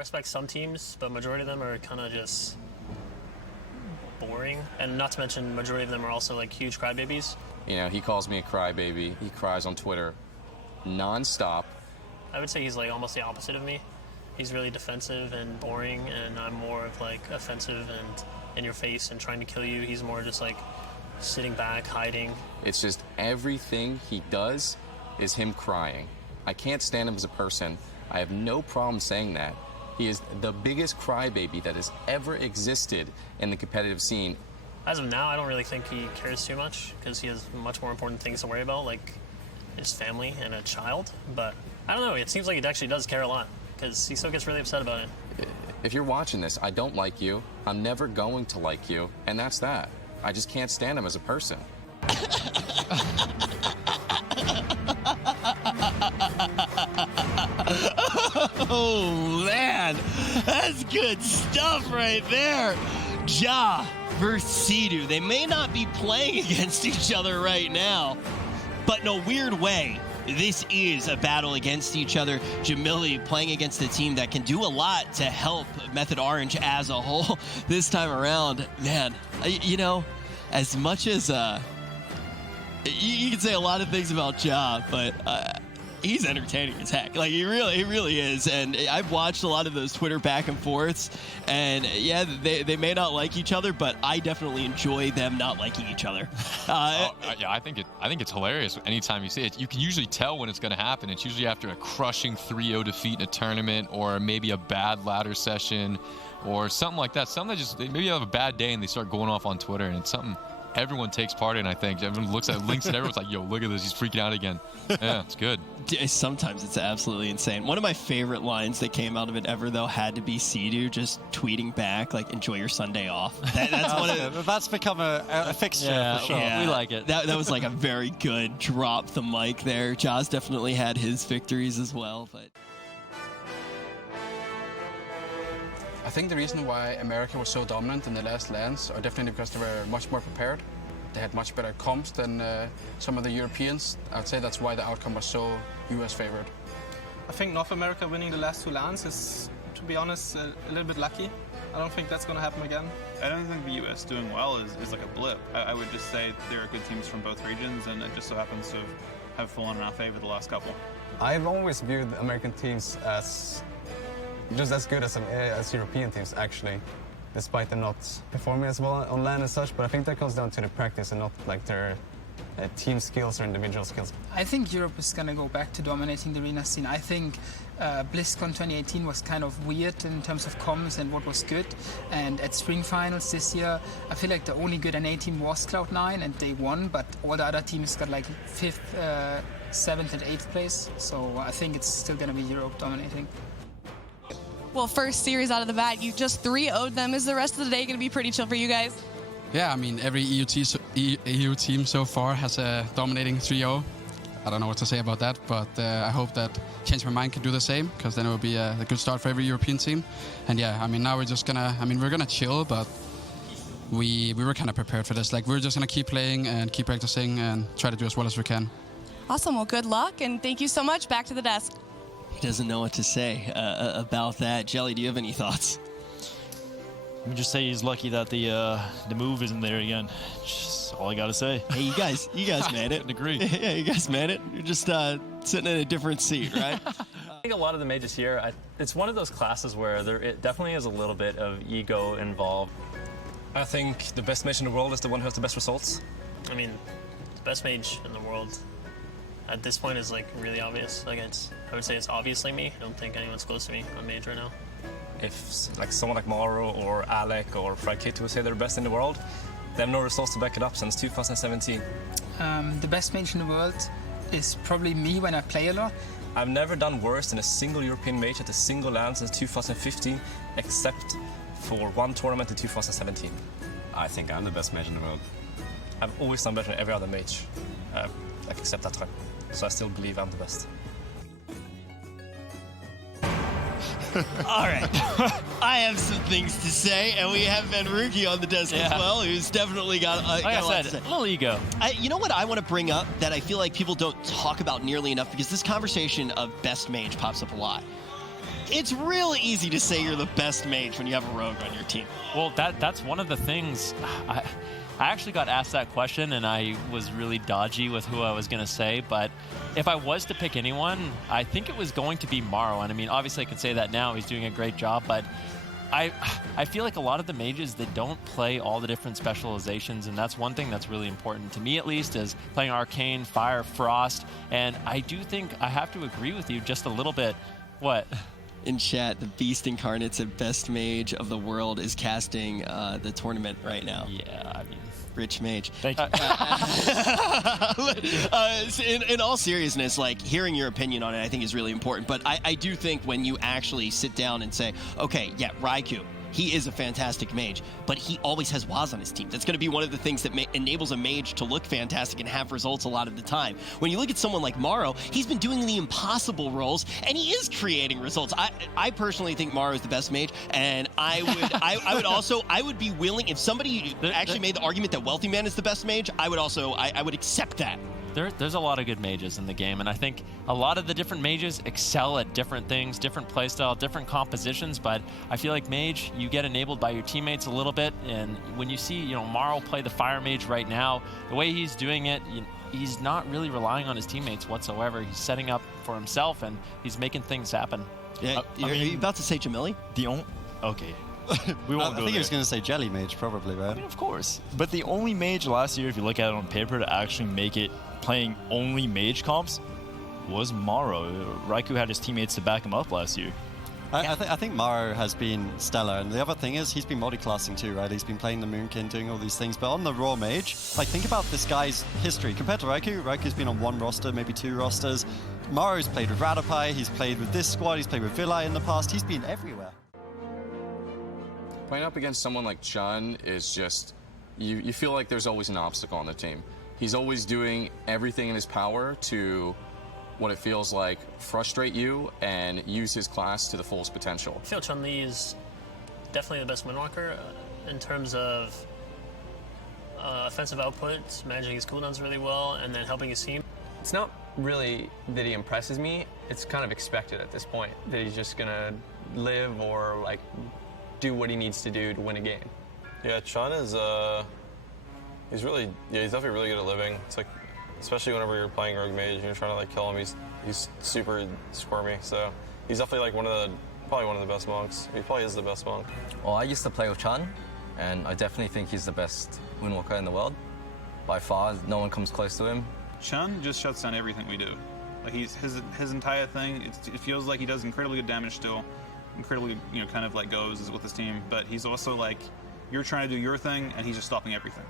respect some teams, but majority of them are kind of just boring. And not to mention, majority of them are also like huge crybabies. You know, he calls me a crybaby. He cries on Twitter non-stop. I would say he's like almost the opposite of me. He's really defensive and boring, and I'm more of like offensive and in your face and trying to kill you. He's more just like sitting back, hiding. It's just everything he does is him crying. I can't stand him as a person. I have no problem saying that. He is the biggest crybaby that has ever existed in the competitive scene. As of now, I don't really think he cares too much because he has much more important things to worry about, like his family and a child. But I don't know, it seems like he actually does care a lot because he still gets really upset about it. If you're watching this, I don't like you. I'm never going to like you, and that's that. I just can't stand him as a person. Oh, man. That's good stuff right there. Ja versus Sea-Doo. They may not be playing against each other right now, but in a weird way, this is a battle against each other. Jamili playing against a team that can do a lot to help Method Orange as a whole this time around. Man, you know, as much as you can say a lot of things about Ja, but he's entertaining as heck. Like he really is. And I've watched a lot of those Twitter back and forths, and yeah, they may not like each other, but I definitely enjoy them not liking each other. Yeah, I think it's hilarious. Anytime you see it, you can usually tell when it's going to happen. It's usually after a crushing 3-0 defeat in a tournament, or maybe a bad ladder session, or something like that. Something that just maybe you have a bad day and they start going off on Twitter, and it's something everyone takes part in. I think everyone looks at links and everyone's like, yo, look at this, he's freaking out again. Yeah, it's good. Sometimes it's absolutely insane. One of my favorite lines that came out of it ever, though, had to be Sea-Doo just tweeting back, like, enjoy your Sunday off. That's become a fixture for sure. Yeah, we like it. That was like a very good drop the mic there. Jaws definitely had his victories as well, but I think the reason why America was so dominant in the last lands are definitely because they were much more prepared. They had much better comps than some of the Europeans. I'd say that's why the outcome was so US favored. I think North America winning the last 2 lands is, to be honest, a little bit lucky. I don't think that's going to happen again. I don't think the US doing well is like a blip. I would just say there are good teams from both regions, and it just so happens to have fallen in our favor the last couple. I've always viewed American teams as just as good as European teams, actually, despite them not performing as well on land as such. But I think that comes down to the practice and not like their team skills or individual skills. I think Europe is going to go back to dominating the arena scene. I think BlizzCon 2018 was kind of weird in terms of comms and what was good. And at Spring Finals this year, I feel like the only good NA team was Cloud9, and they won, but all the other teams got like 5th, 7th, and 8th place. So I think it's still going to be Europe dominating. Well, first series out of the bat, you just 3-0'd them. Is the rest of the day going to be pretty chill for you guys? Yeah, I mean, every EU team so far has a dominating 3-0. I don't know what to say about that, but I hope that Change My Mind can do the same, because then it will be a good start for every European team. And yeah, I mean, now we're just gonna, we're gonna chill, but we were kind of prepared for this. Like, we're just gonna keep playing and keep practicing and try to do as well as we can. Awesome. Well, good luck, and thank you so much. Back to the desk. he doesn't know what to say about that. Jelly, do you have any thoughts? Let me just say he's lucky that the move isn't there again. Just all I gotta say. Hey, you guys made it. Agree. Yeah, you guys made it. You're just sitting in a different seat, right? I think a lot of the mages here, it's one of those classes where it definitely is a little bit of ego involved. I think the best mage in the world is the one who has the best results. I mean, the best mage in the world at this point is like really obvious. Like I would say it's obviously me. I don't think anyone's close to me on mage right now. If like someone like Maro or Alec or Frykit would say they're best in the world, they have no results to back it up since 2017. The best mage in the world is probably me when I play a lot. I've never done worse than a single European mage at a single land since 2015, except for one tournament in 2017. I think I'm the best mage in the world. I've always done better than every other mage, like except that time. So I still believe I'm the best. All right, I have some things to say, and we have Venruki on the desk as well, who's definitely got a lot to say. A little ego. You know what I want to bring up that I feel like people don't talk about nearly enough, because this conversation of best mage pops up a lot. It's real easy to say you're the best mage when you have a rogue on your team. Well, that's one of the things. I actually got asked that question, and I was really dodgy with who I was going to say. But if I was to pick anyone, I think it was going to be Morrow. And I mean, obviously, I can say that now. He's doing a great job. But I feel like a lot of the mages that don't play all the different specializations, and that's one thing that's really important to me, at least, is playing Arcane, Fire, Frost. And I do think I have to agree with you just a little bit. What? In chat, the Beast Incarnate's best mage of the world is casting the tournament right now. Yeah, I mean, rich mage. Thank you. In all seriousness, like, hearing your opinion on it, I think is really important. But I do think when you actually sit down and say, okay, yeah, Raikou, he is a fantastic mage, but he always has Waz on his team. That's going to be one of the things that enables a mage to look fantastic and have results a lot of the time. When you look at someone like Morrow, he's been doing the impossible roles, and he is creating results. I personally think Morrow is the best mage, and I would be willing, if somebody actually made the argument that Wealthy Man is the best mage, I would accept that. There's a lot of good mages in the game, and I think a lot of the different mages excel at different things, different playstyle, different compositions, but I feel like mage, you get enabled by your teammates a little bit, and when you see, Morrow play the Fire Mage right now, the way he's doing it, he's not really relying on his teammates whatsoever. He's setting up for himself, and he's making things happen. Yeah, are you about to say Jamili? Okay. We won't I think he was going to say Jelly Mage, probably, right? I mean, of course. But the only mage last year, if you look at it on paper, to actually make it playing only mage comps was Morrow. Raikou had his teammates to back him up last year. I think Morrow has been stellar, and the other thing is he's been multi-classing too, right? He's been playing the Moonkin, doing all these things, but on the raw mage, like, think about this guy's history. Compared to Raikou, Raikou's been on one roster, maybe two rosters. Morrow's played with Radopai, he's played with this squad, he's played with Villi in the past, he's been everywhere. Playing up against someone like Chun is just, you feel like there's always an obstacle on the team. He's always doing everything in his power to, what it feels like, frustrate you and use his class to the fullest potential. I feel Chun-Li is definitely the best Windwalker in terms of offensive output, managing his cooldowns really well, and then helping his team. It's not really that he impresses me, it's kind of expected at this point, that he's just gonna live or, like, do what he needs to do to win a game. Yeah, Chun is, he's definitely really good at living. It's like, especially whenever you're playing Rogue Mage and you're trying to, like, kill him, he's super squirmy. So he's definitely, like, probably one of the best monks. He probably is the best monk. Well, I used to play with Chun, and I definitely think he's the best Windwalker in the world. By far, no one comes close to him. Chun just shuts down everything we do. Like, his entire thing, it feels like he does incredibly good damage still. Incredibly, kind of like goes with his team, but he's also like, you're trying to do your thing, and he's just stopping everything.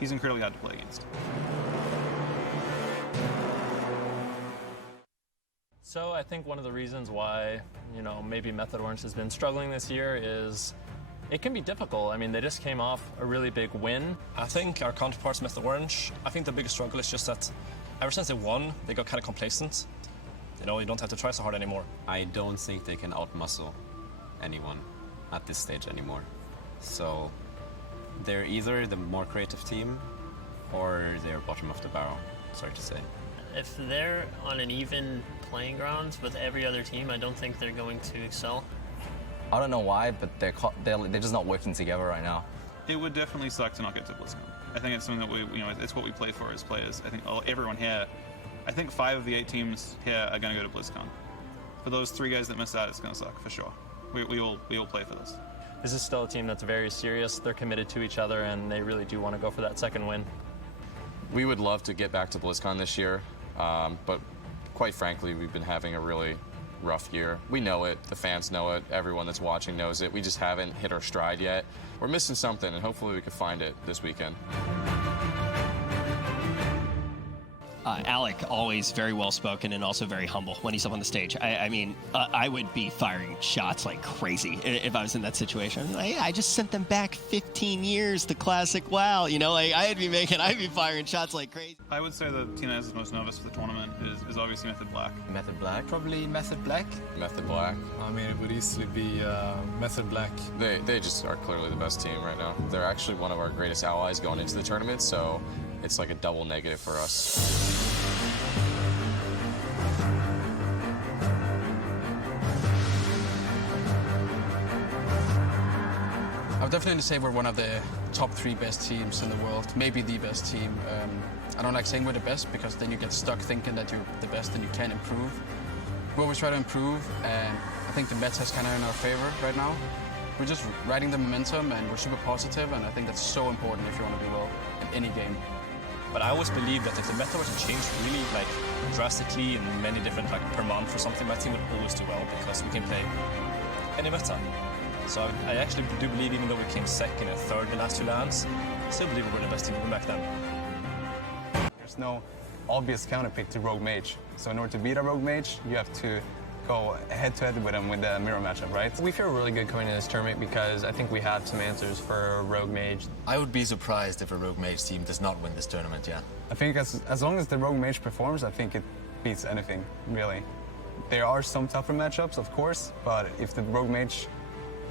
He's incredibly hard to play against. So I think one of the reasons why, maybe Method Orange has been struggling this year is it can be difficult. I mean, they just came off a really big win. I think our counterparts, Method Orange, I think the biggest struggle is just that ever since they won, they got kind of complacent. You don't have to try so hard anymore. I don't think they can outmuscle anyone at this stage anymore. So they're either the more creative team or they're bottom of the barrel, sorry to say. If they're on an even playing ground with every other team, I don't think they're going to excel. I don't know why, but they're just not working together right now. It would definitely suck to not get to BlizzCon. I think it's something that it's what we play for as players. I think everyone here, I think 5 of the 8 teams here are going to go to BlizzCon. For those 3 guys that miss out, it's going to suck for sure. We will play for this. This is still a team that's very serious. They're committed to each other, and they really do want to go for that second win. We would love to get back to BlizzCon this year, but quite frankly, we've been having a really rough year. We know it, the fans know it, everyone that's watching knows it. We just haven't hit our stride yet. We're missing something, and hopefully we can find it this weekend. Alec, always very well-spoken and also very humble when he's up on the stage. I mean, I would be firing shots like crazy if I was in that situation. Like, I just sent them back 15 years to Classic WoW. I'd be firing shots like crazy. I would say the team that is most nervous for the tournament is obviously Method Black. Method Black? Probably Method Black. Method Black. I mean, it would easily be Method Black. They just are clearly the best team right now. They're actually one of our greatest allies going into the tournament, so it's like a double negative for us. definitely say we're one of the top 3 best teams in the world, maybe the best team. I don't like saying we're the best because then you get stuck thinking that you're the best and you can't improve. We always try to improve, and I think the meta is kind of in our favor right now. We're just riding the momentum and we're super positive, and I think that's so important if you want to do well in any game. But I always believe that if the meta were to change really like drastically in many different like per month or something, my team would always do well because we can play any meta. So I actually do believe, even though we came second and third in the last 2 lands, I still believe we were the best team even back then. There's no obvious counterpick to Rogue Mage. So in order to beat a Rogue Mage, you have to go head-to-head with them with the mirror matchup, right? We feel really good coming into this tournament because I think we have some answers for Rogue Mage. I would be surprised if a Rogue Mage team does not win this tournament, yeah. I think as long as the Rogue Mage performs, I think it beats anything, really. There are some tougher matchups, of course, but if the Rogue Mage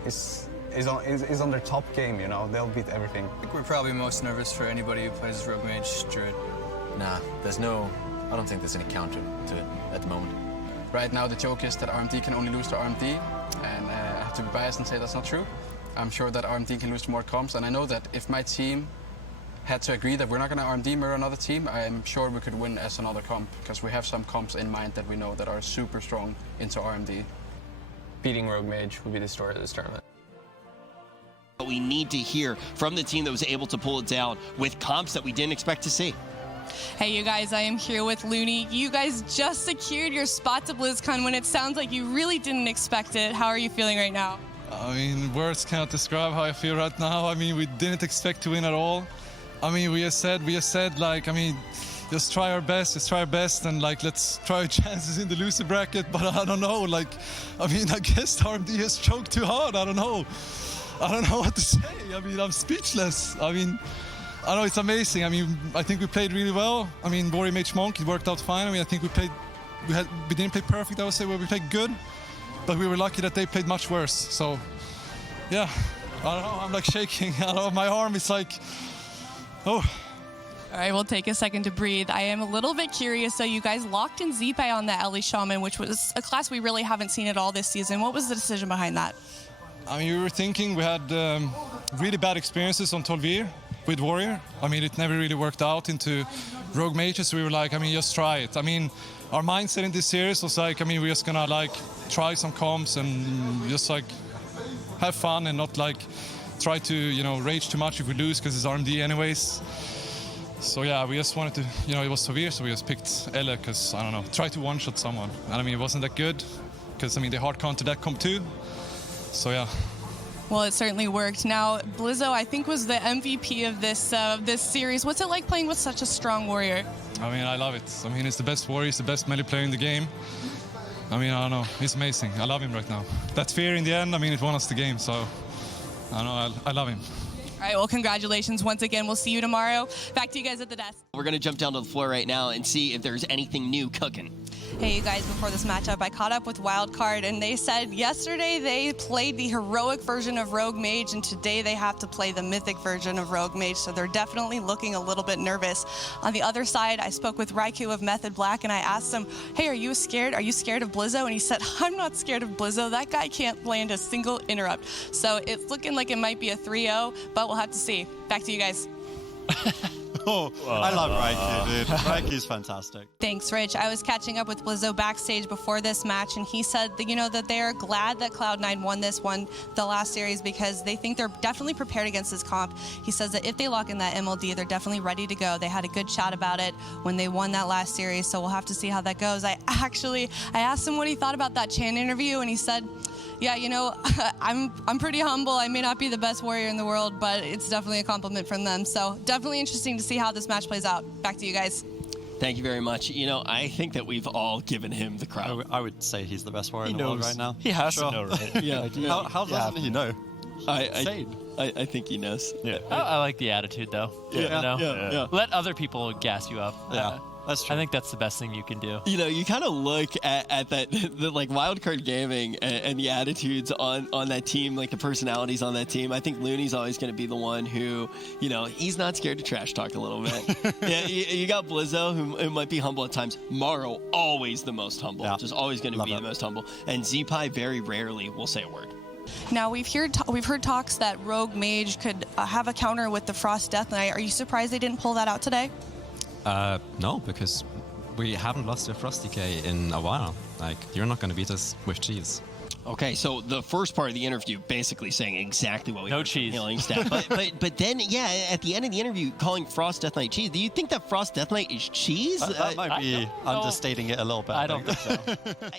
is on their top game, you know, they'll beat everything. I think we're probably most nervous for anybody who plays Rogue Mage Druid. Nah, I don't think there's any counter to it at the moment. Right now the joke is that RMD can only lose to RMD, and I have to be biased and say that's not true. I'm sure that RMD can lose to more comps, and I know that if my team had to agree that we're not going to RMD mirror another team, I'm sure we could win as another comp, because we have some comps in mind that we know that are super strong into RMD. Beating Rogue Mage will be the story of this tournament. But we need to hear from the team that was able to pull it down with comps that we didn't expect to see. Hey, you guys, I am here with Looney. You guys just secured your spot to BlizzCon when it sounds like you really didn't expect it. How are you feeling right now? I mean, words cannot describe how I feel right now. I mean, we didn't expect to win at all. I mean, we have said, like, I mean, just try our best, and like, let's try our chances in the loser bracket. But I don't know, like, I mean, I guess RMD has choked too hard. I don't know what to say. I mean, I'm speechless. I mean, I know it's amazing. I mean, I think we played really well. I mean, Warrior Mage Monk, it worked out fine. I mean, I think we didn't play perfect, I would say, but we played good. But we were lucky that they played much worse. So, yeah, I don't know, I'm like shaking. I don't know, my arm is like, oh. All right, we'll take a second to breathe. I am a little bit curious. So you guys locked in Zipai on the Ellie Shaman, which was a class we really haven't seen at all this season. What was the decision behind that? I mean, we were thinking we had really bad experiences on Tolvir with Warrior. I mean, it never really worked out into Rogue Mages, so we were like, I mean, just try it. I mean, our mindset in this series was like, I mean, we're just gonna like try some comps and just like have fun and not like try to, you know, rage too much if we lose because it's RMD anyways. So yeah, we just wanted to, you know, it was severe, so we just picked Elle because, I don't know, try to one-shot someone. And I mean, it wasn't that good because, I mean, they hard countered that comp too. So yeah. Well, it certainly worked. Now, Blizzo, I think, was the MVP of this series. What's it like playing with such a strong warrior? I mean, I love it. I mean, it's the best warrior, it's the best melee player in the game. I mean, I don't know, he's amazing. I love him right now. That fear in the end, I mean, it won us the game, so I don't know, I love him. All right, well, congratulations once again. We'll see you tomorrow. Back to you guys at the desk. We're going to jump down to the floor right now and see if there's anything new cooking. Hey, you guys, before this matchup, I caught up with Wildcard, and they said yesterday they played the heroic version of Rogue Mage, and today they have to play the mythic version of Rogue Mage, so they're definitely looking a little bit nervous. On the other side, I spoke with Raikou of Method Black, and I asked him, hey, are you scared? Are you scared of Blizzo? And he said, I'm not scared of Blizzo. That guy can't land a single interrupt. So it's looking like it might be a 3-0, but we'll have to see. Back to you guys. Oh, I love Raikou, dude. Raikou's fantastic. Thanks, Rich. I was catching up with Blizzo backstage before this match, and he said that, you know, that they are glad that Cloud9 won the last series, because they think they're definitely prepared against this comp. He says that if they lock in that MLD, they're definitely ready to go. They had a good chat about it when they won that last series, so we'll have to see how that goes. I asked him what he thought about that Chan interview, and he said, yeah, you know, I'm pretty humble. I may not be the best warrior in the world, but it's definitely a compliment from them. So definitely interesting to see how this match plays out. Back to you guys. Thank you very much. You know, I think that we've all given him the crowd. I would say he's the best warrior in the world right now. He has to know, right? Yeah. How doesn't he know? I think he knows. Yeah. I like the attitude, though. Yeah. You know? Yeah. Let other people gas you up. Yeah. That's true. I think that's the best thing you can do. You know, you kind of look at that, the like Wildcard Gaming and the attitudes on that team, like the personalities on that team. I think Looney's always going to be the one who, you know, he's not scared to trash talk a little bit. Yeah, you got Blizzo, who might be humble at times. Maro, always the most humble. Yeah. Just always going to be the most humble. And Zipai very rarely will say a word. Now we've heard talks that Rogue Mage could have a counter with the Frost Death Knight. Are you surprised they didn't pull that out today? No, because we haven't lost a Frost Decay in a while. Like, you're not going to beat us with cheese. Okay, so the first part of the interview basically saying exactly what we heard cheese. from Healing Staff. but then, yeah, at the end of the interview, calling Frost Death Knight cheese. Do you think that Frost Death Knight is cheese? That might be understating it a little bit. I don't think so.